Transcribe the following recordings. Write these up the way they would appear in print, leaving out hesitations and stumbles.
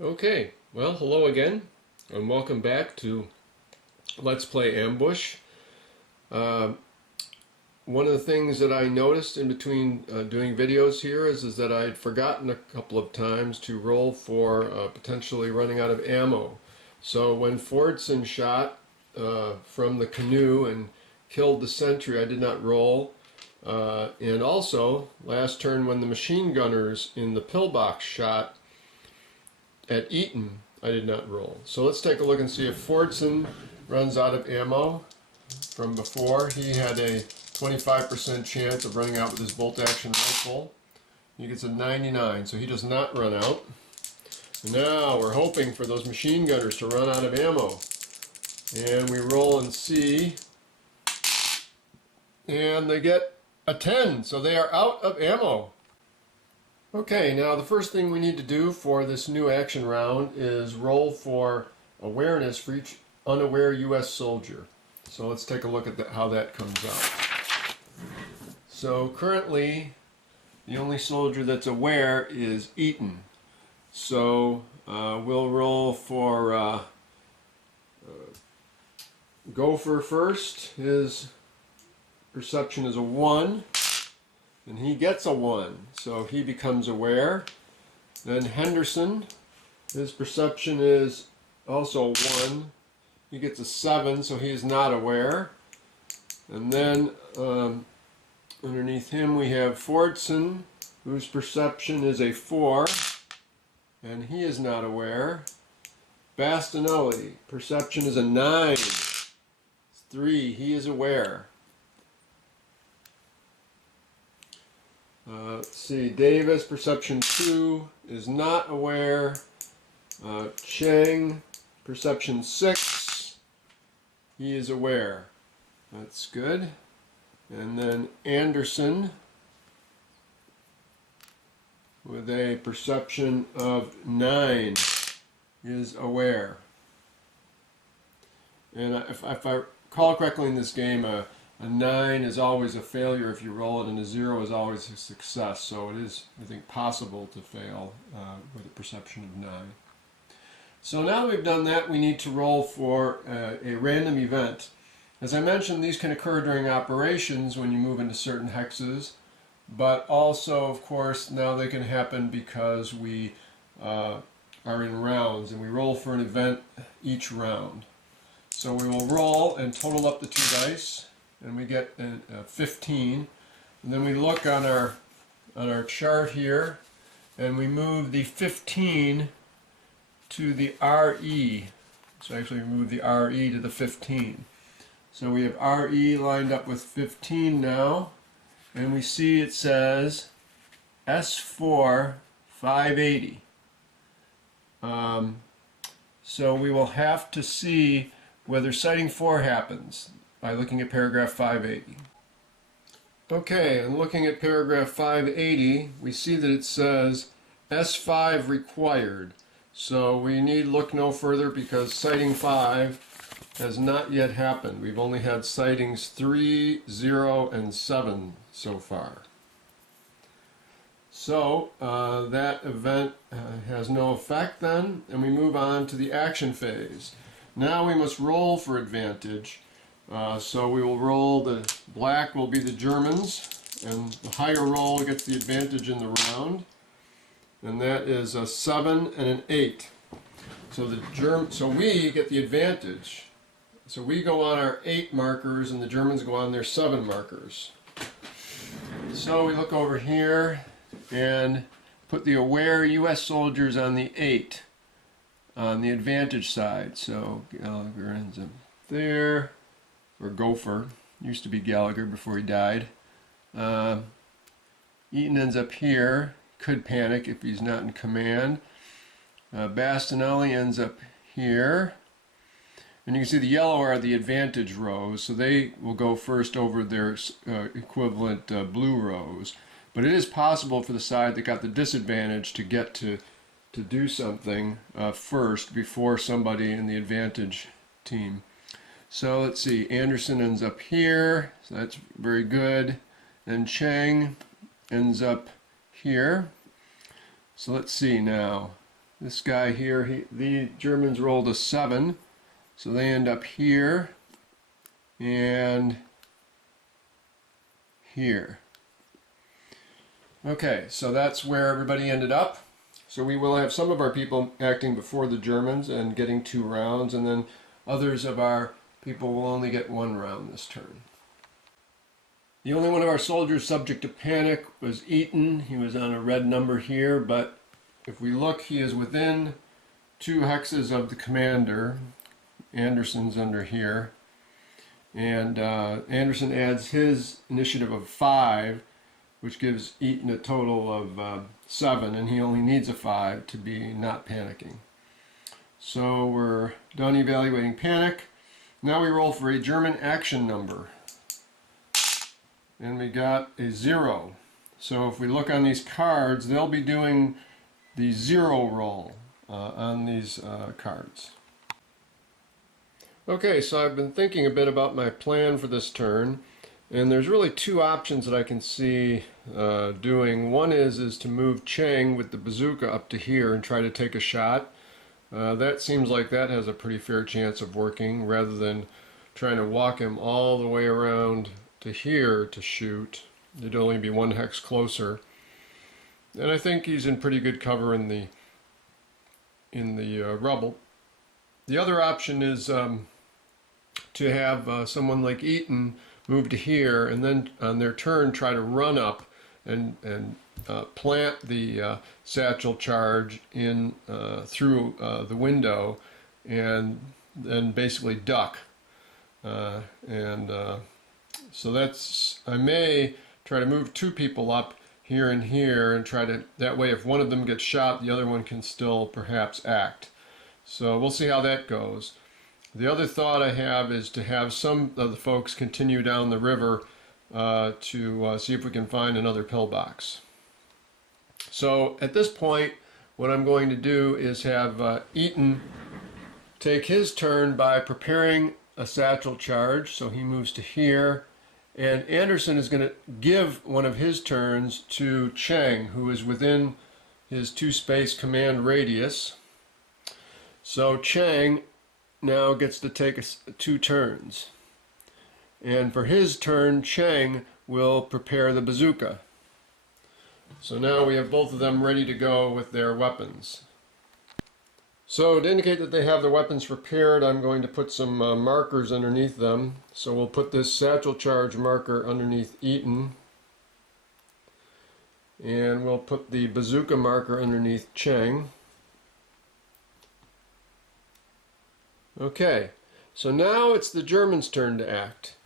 Okay, well, hello again, and welcome back to Let's Play Ambush. Uh, One of the things that I noticed in between doing videos here is that I'd forgotten a couple of times to roll for potentially running out of ammo. So when Fordson shot from the canoe and killed the sentry, I did not roll. And also, last turn when the machine gunners in the pillbox shot at Eaton, I did not roll. So let's take a look and see if Fordson runs out of ammo from before. He had a 25% chance of running out with his bolt-action rifle. He gets a 99, so he does not run out. And now we're hoping for those machine gunners to run out of ammo. And we roll and see. And they get a 10, so they are out of ammo. Okay, now the first thing we need to do for this new action round is roll for awareness for each unaware U.S. soldier. So let's take a look at how that comes out. So currently, the only soldier that's aware is Eaton. So we'll roll for Gopher first. His perception is a 1. And he gets a 1, so he becomes aware. Then Henderson, his perception is also 1. He gets a 7, so he is not aware. And then underneath him we have Fordson, whose perception is a 4, and he is not aware. Bastinelli, perception is a 9. It's 3, he is aware. Let's see, Davis, perception 2, is not aware. Chang, perception 6, he is aware. That's good. And then Anderson, with a perception of 9, is aware. And if I recall correctly in this game, a 9 is always a failure if you roll it, and a 0 is always a success. So it is, I think, possible to fail with a perception of 9. So now that we've done that, we need to roll for a random event. As I mentioned, these can occur during operations when you move into certain hexes, but also, of course, now they can happen because we are in rounds, and we roll for an event each round. So we will roll and total up the 2 dice. And we get a 15, and then we look on our chart here, and we move the 15 to the RE. So actually we move the RE to the 15. So we have RE lined up with 15 now, and we see it says S4 580. So we will have to see whether sighting 4 happens by looking at paragraph 580. Okay, and looking at paragraph 580, we see that it says S5 required. So we need look no further because sighting 5 has not yet happened. We've only had sightings 3, 0, and 7 so far. So that event has no effect then, and we move on to the action phase. Now we must roll for advantage. So we will roll, the black will be the Germans, and the higher roll gets the advantage in the round, and that is a 7 and an 8. So we get the advantage. So we go on our 8 markers, and the Germans go on their 7 markers. So we look over here and put the aware U.S. soldiers on the 8, on the advantage side. So Gallagher ends up there. Or Gopher, used to be Gallagher before he died. Eaton ends up here, could panic if he's not in command. Bastinelli ends up here. And you can see the yellow are the advantage rows, so they will go first over their equivalent blue rows. But it is possible for the side that got the disadvantage to get to do something first before somebody in the advantage team. So let's see, Anderson ends up here, so that's very good. And Chang ends up here. So let's see now. This guy here, the Germans rolled a 7, so they end up here and here. Okay, so that's where everybody ended up. So we will have some of our people acting before the Germans and getting 2 rounds, and then others of our people will only get 1 round this turn. The only one of our soldiers subject to panic was Eaton. He was on a red number here, but if we look, he is within 2 hexes of the commander. Anderson's under here. And Anderson adds his initiative of 5, which gives Eaton a total of 7, and he only needs a 5 to be not panicking. So we're done evaluating panic. Now we roll for a German action number. And we got a 0. So if we look on these cards, they'll be doing the 0 roll on these cards. Okay, so I've been thinking a bit about my plan for this turn, and there's really 2 options that I can see doing. One is to move Chang with the bazooka up to here and try to take a shot. That seems like that has a pretty fair chance of working, rather than trying to walk him all the way around to here to shoot. It'd only be 1 hex closer. And I think he's in pretty good cover in the rubble. The other option is to have someone like Eaton move to here, and then on their turn try to run up and plant the satchel charge in through the window, and then basically duck. So that's, I may try to move 2 people up here and here, and try to, that way if one of them gets shot, the other one can still perhaps act. So we'll see how that goes. The other thought I have is to have some of the folks continue down the river to see if we can find another pillbox. So at this point, what I'm going to do is have Eaton take his turn by preparing a satchel charge. So he moves to here, and Anderson is going to give one of his turns to Chang, who is within his 2-space command radius. So Chang now gets to take 2 turns. And for his turn, Chang will prepare the bazooka. So now we have both of them ready to go with their weapons. So to indicate that they have their weapons prepared, I'm going to put some markers underneath them. So we'll put this satchel charge marker underneath Eaton. And we'll put the bazooka marker underneath Chang. Okay, so now it's the German's turn to act.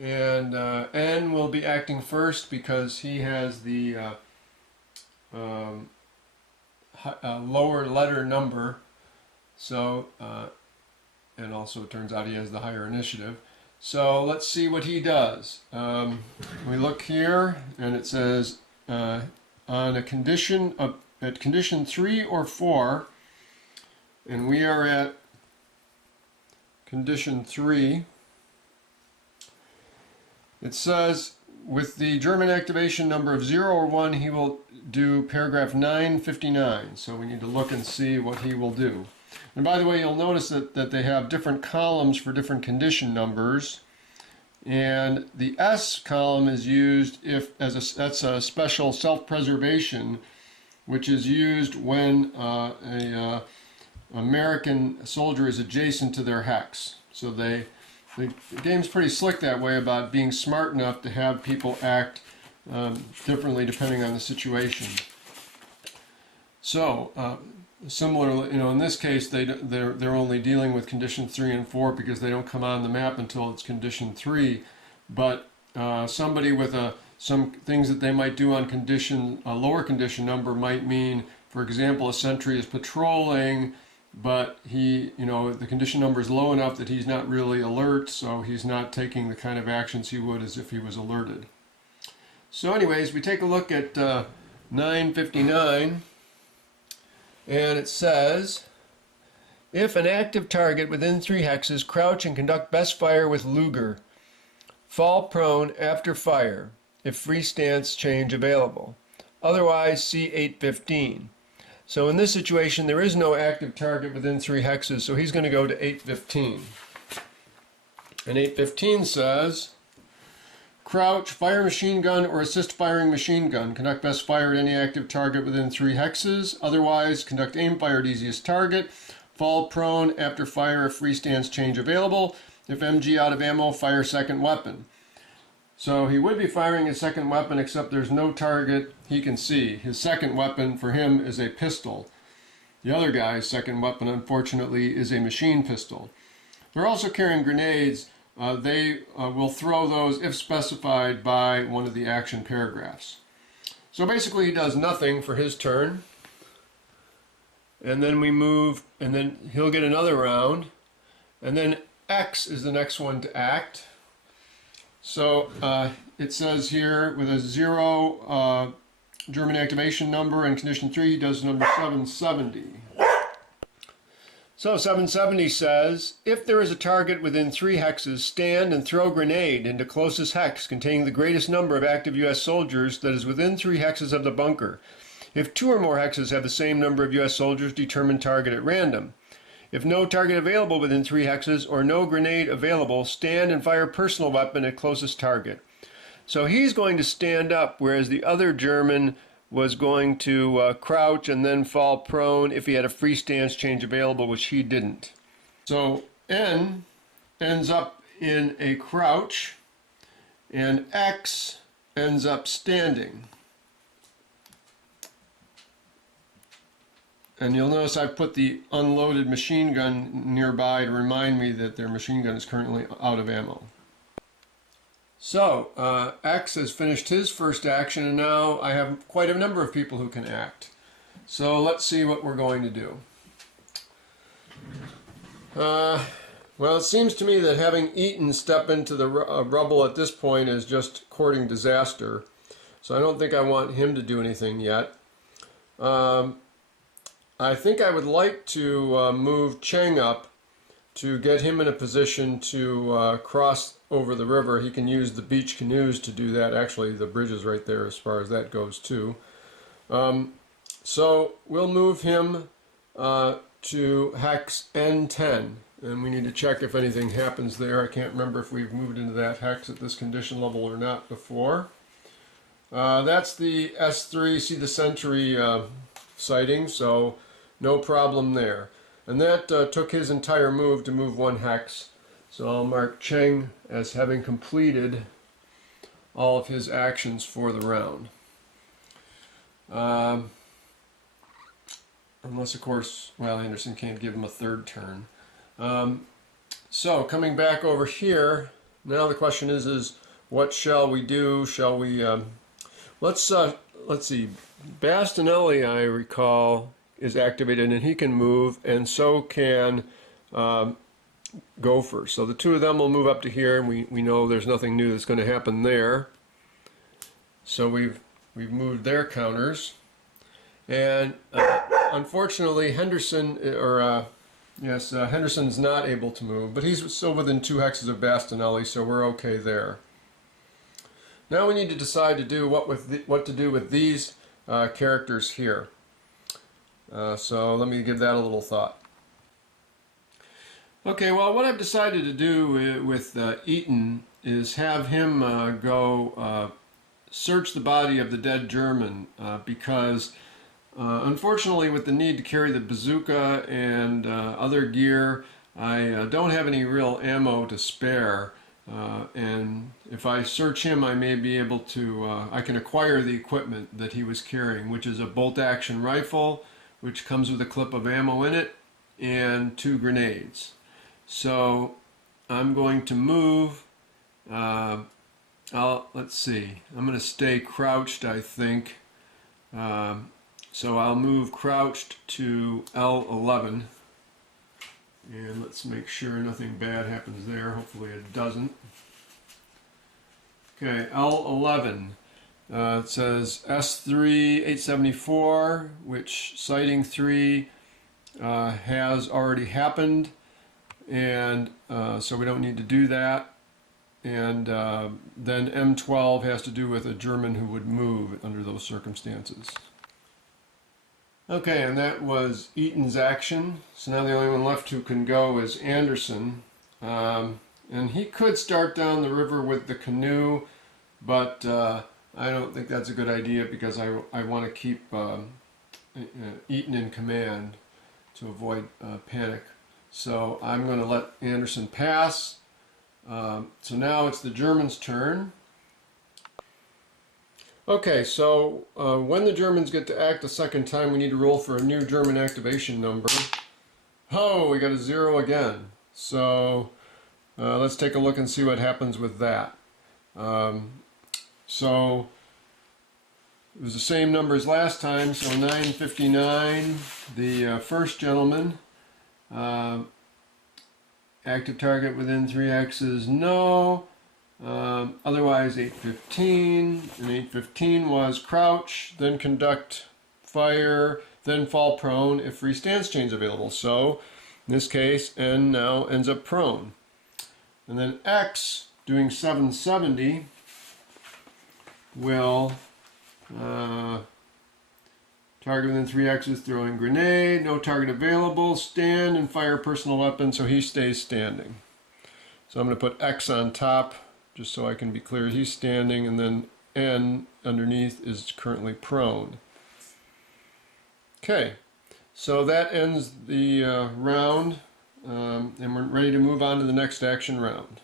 And N will be acting first because he has the lower letter number. So, and also it turns out he has the higher initiative. So let's see what he does. We look here, and it says on a condition of, at condition 3 or 4, and we are at condition 3. It says with the German activation number of 0 or 1, he will do paragraph 959. So we need to look and see what he will do. And by the way, you'll notice that they have different columns for different condition numbers. And the S column is used if that's a special self-preservation, which is used when a American soldier is adjacent to their hex. So the game's pretty slick that way about being smart enough to have people act differently depending on the situation. So similarly, in this case, they're only dealing with condition 3 and 4 because they don't come on the map until it's condition 3. But somebody with some things that they might do on a lower condition number might mean, for example, a sentry is patrolling, but the condition number is low enough that he's not really alert, so he's not taking the kind of actions he would as if he was alerted. So anyways, we take a look at 959, and it says, if an active target within 3 hexes, crouch and conduct best fire with Luger. Fall prone after fire, if free stance change available. Otherwise, see 815. So in this situation, there is no active target within 3 hexes, so he's going to go to 815. And 815 says, crouch, fire machine gun or assist firing machine gun. Conduct best fire at any active target within 3 hexes. Otherwise, conduct aim fire at easiest target. Fall prone after fire if free stance change available. If MG out of ammo, fire second weapon. So he would be firing his second weapon, except there's no target he can see. His second weapon for him is a pistol. The other guy's second weapon, unfortunately, is a machine pistol. They're also carrying grenades. They will throw those if specified by one of the action paragraphs. So basically he does nothing for his turn. And then we move, and then he'll get another round. And then X is the next one to act. So it says here with a 0 German activation number and condition 3, he does number 770. So 770 says, if there is a target within 3 hexes, stand and throw grenade into closest hex containing the greatest number of active U.S. soldiers that is within 3 hexes of the bunker. If 2 or more hexes have the same number of U.S. soldiers, determine target at random. If no target available within 3 hexes or no grenade available, stand and fire personal weapon at closest target. So he's going to stand up, whereas the other German was going to crouch and then fall prone if he had a free stance change available, which he didn't. So N ends up in a crouch, and X ends up standing. And you'll notice I put the unloaded machine gun nearby to remind me that their machine gun is currently out of ammo. So, X has finished his first action, and now I have quite a number of people who can act. So let's see what we're going to do. Well, it seems to me that having Eaton step into the rubble at this point is just courting disaster. So I don't think I want him to do anything yet. I think I would like to move Cheng up to get him in a position to cross over the river. He can use the beach canoes to do that. Actually, the bridge is right there as far as that goes too. So we'll move him to hex N10, and we need to check if anything happens there. I can't remember if we've moved into that hex at this condition level or not before. That's the S3, see the sentry sighting, so no problem there. And that took his entire move to move 1 hex. So I'll mark Cheng as having completed all of his actions for the round. Unless, of course, well, Anderson can't give him a 3rd turn. So coming back over here, now the question is what shall we do? Shall we, let's see, Bastinelli, I recall, is activated and he can move, and so can Gopher. So the 2 of them will move up to here, and we know there's nothing new that's going to happen there. So we've moved their counters, and unfortunately Henderson, Henderson's not able to move, but he's still within 2 hexes of Bastinelli, so we're okay there. Now we need to decide to do what to do with these characters here. So let me give that a little thought. Okay, well, what I've decided to do with Eaton is have him go search the body of the dead German because unfortunately with the need to carry the bazooka and other gear, I don't have any real ammo to spare. And if I search him, I may be able to, I can acquire the equipment that he was carrying, which is a bolt-action rifle, which comes with a clip of ammo in it, and 2 grenades. So I'm going to move, let's see, I'm going to stay crouched, I think. So I'll move crouched to L11. And let's make sure nothing bad happens there. Hopefully it doesn't. Okay, L11. It says S3 874, which sighting 3 has already happened, and so we don't need to do that. And then M12 has to do with a German who would move under those circumstances. Okay, and that was Eaton's action. So now the only one left who can go is Anderson. And he could start down the river with the canoe, but I don't think that's a good idea because I want to keep Eaton in command to avoid panic. So I'm going to let Anderson pass. So now it's the Germans' turn. Okay, so when the Germans get to act a second time, we need to roll for a new German activation number. Oh, we got a 0 again. So let's take a look and see what happens with that. So it was the same number as last time, so 959, the first gentleman. Active target within 3x's, no. Otherwise 815, and 815 was crouch, then conduct fire, then fall prone if free stance change available. So in this case, N now ends up prone. And then X, doing 770, will target within 3x's, throwing grenade, no target available, stand and fire personal weapon, so he stays standing. So I'm going to put X on top, just so I can be clear. He's standing, and then N underneath is currently prone. Okay, so that ends the round, and we're ready to move on to the next action round.